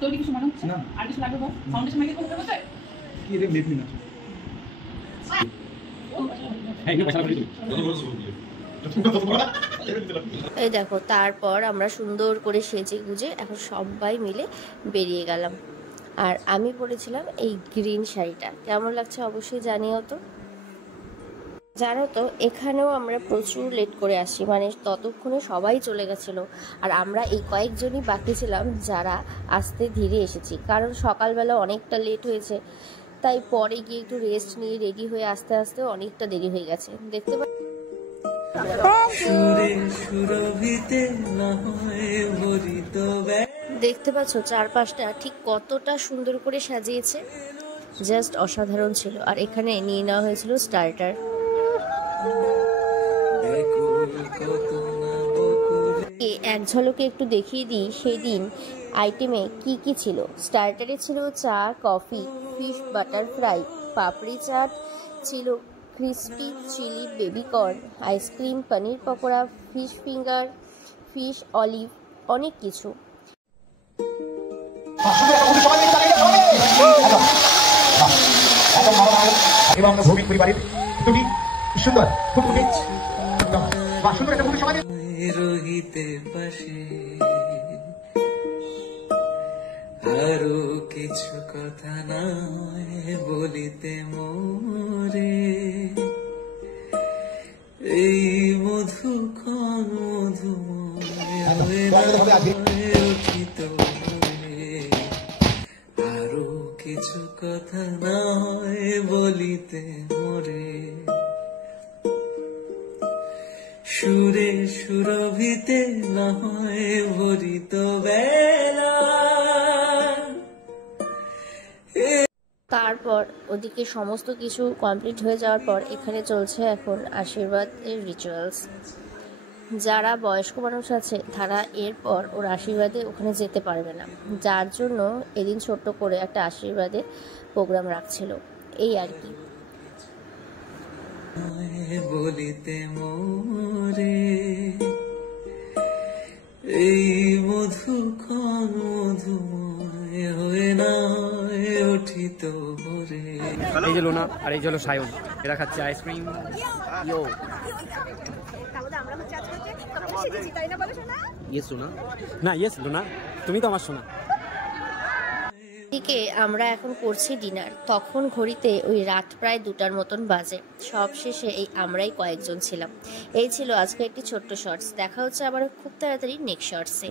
তৈরি কিছু মনে হচ্ছে না, আর কিছু লাগবে বল? ফাউন্ডেশন মেখে করতে হবে কি রে মেপি না। এই দেখো, তারপর আমরা সুন্দর করে সেজে গুজে এখন সবাই মিলে বেরিয়ে গেলাম। আর আমি পরেছিলাম এই গ্রিন শাড়িটা। কেমন লাগছে অবশ্যই জানিও তো। জানো তো, এখানেও আমরা প্রচুর লেট করে আসি, মানে ততক্ষণে সবাই চলে গেছিলো আর আমরা এই কয়েকজনই বাকি ছিলাম যারা আসতে ধীরে এসেছি, কারণ সকালবেলা অনেকটা লেট হয়েছে। তাই পরে গিয়ে একটু রেস্ট নিয়ে রেডি হয়ে আস্তে আস্তে অনেকটা দেরি হয়ে গেছে। দেখতে পাচ্ছ চারপাশটা ঠিক কতটা সুন্দর করে সাজিয়েছে, জাস্ট অসাধারণ ছিল। আর এখানে নিয়ে নেওয়া হয়েছিল স্টার্টার। এক ঝলকে একটু দেখিয়ে দিই সেই দিন আইটেমে কি কি ছিল। স্টার্টারে ছিল চা, coffee, fish butter fry, papdi chaat ছিল, crispy chilli baby corn, ice cream, paneer pakora, fish finger, fish olive, অনেক কিছু। আরো কিছু কথা নয় বলিতে মোরে, এই মধুক্ষণ উঠিত আরো কিছু কথা নয় বলিতে মোরে, সুরে সুরভিতে না হয় ভরিত বেলা। তারপর ওদিকে সমস্ত কিছু কমপ্লিট হয়ে যাওয়ার পর এখানে চলছে এখন আশীর্বাদের রিচুয়ালস। যারা বয়স্ক মানুষ আছে তারা এরপর ওর আশীর্বাদে ওখানে যেতে পারবে না, যার জন্য এদিন ছোট্ট করে একটা আশীর্বাদের প্রোগ্রাম রাখছিল, এই আর কি। বলিতে মোরে, এই মধুক্ষণ মধুময় হয়ে না উঠিত ভরে। এই যে লোনা আর এই যে হলো সায়ন, এরা খাচ্ছে আইসক্রিম। ইয়েস লোনা, না ইয়েস লোনা, তুমি তো আমার সোনা। এদিকে আমরা এখন করছি ডিনার। তখন ঘড়িতে ওই রাত প্রায় 2টার মতন বাজে। সব শেষে এই আমরাই কয়েকজন ছিলাম। এই ছিল আজকে একটি ছোট্ট শর্টস। দেখা হচ্ছে আবার খুব তাড়াতাড়ি নেক্সট শর্টসে।